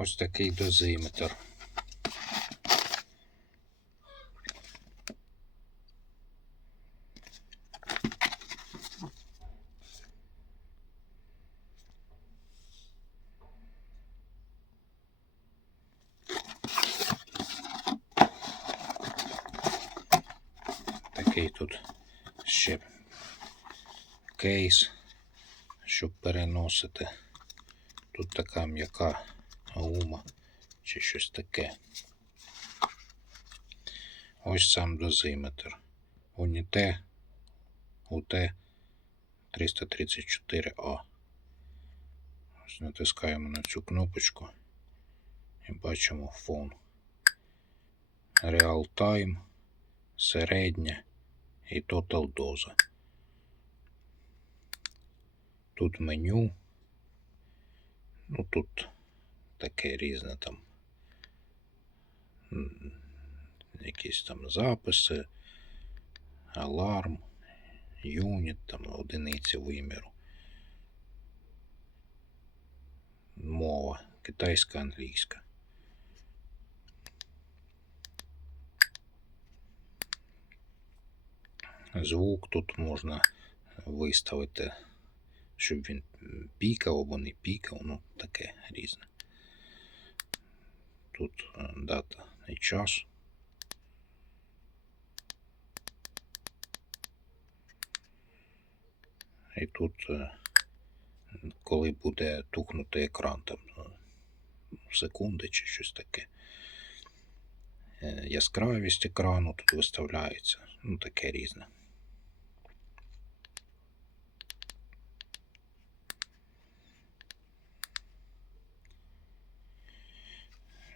Ось такий дозиметр. Такий тут ще кейс, щоб переносити. Тут така м'яка гума чи щось таке. Ось сам дозиметр. Уніте УТ 334А. Ось натискаємо на цю кнопочку і бачимо фон. Real Time, середня і Total доза. Тут меню. Ну тут таке різне там. Якісь там записи, аларм, юніт, там одиниці виміру. Мова китайська, англійська. Звук тут можна виставити, щоб він пікав або не пікав, ну таке різне. Тут е, дата і час. І тут, е, коли буде тухнути екран, там е, секунди чи щось таке. Яскравість екрану тут виставляється. Ну, таке різне.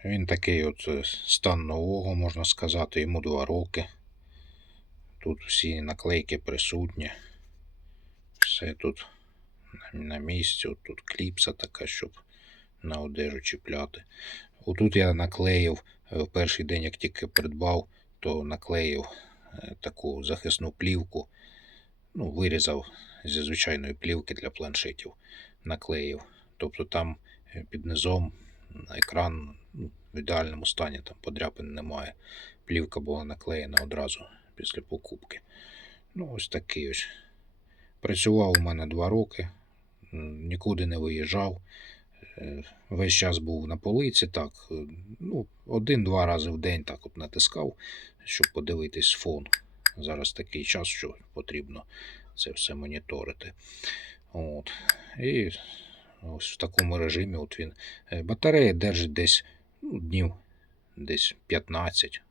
Він такий от е, стан нового, можна сказати, йому два роки. Тут всі наклейки присутні. Все тут на- місці. От тут кліпса така, щоб на одежу чіпляти. Отут я наклеїв е, в перший день, як тільки придбав, то наклеїв е, таку захисну плівку. Ну, вирізав зі звичайної плівки для планшетів. Наклеїв. Тобто там під низом екран ну, в ідеальному стані, там подряпин немає. Плівка була наклеєна одразу після покупки. Ну, ось такий ось. Працював у мене два роки, нікуди не виїжджав. Е, Весь час був на полиці, так, е, ну, один-два рази в день так от натискав, щоб подивитись фон. Зараз такий час, що потрібно це все моніторити. От. І ось в такому режимі от він. е, Батарея держить десь ну, днів десь 15.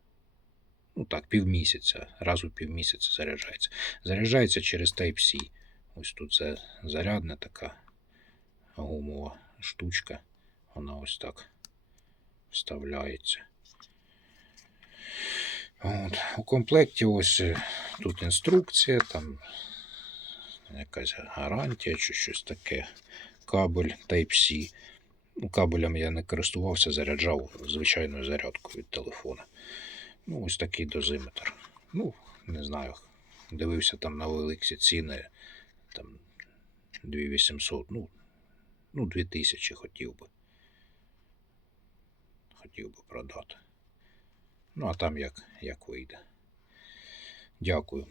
Ну так, півмісяця. Раз у півмісяця заряджається. Заряджається через Type-C. Ось тут це зарядна така гумова штучка. Вона ось так вставляється. От. У комплекті ось е, тут інструкція, там якась гарантія чи щось таке. Кабель Type-C. Ну, кабелем я не користувався, заряджав звичайною зарядкою від телефона. Ну, ось такий дозиметр. Ну, не знаю. Дивився там на великі ціни, там 2800, ну, ну 2000 хотів би. Хотів би продати. Ну, а там як, як вийде. Дякую.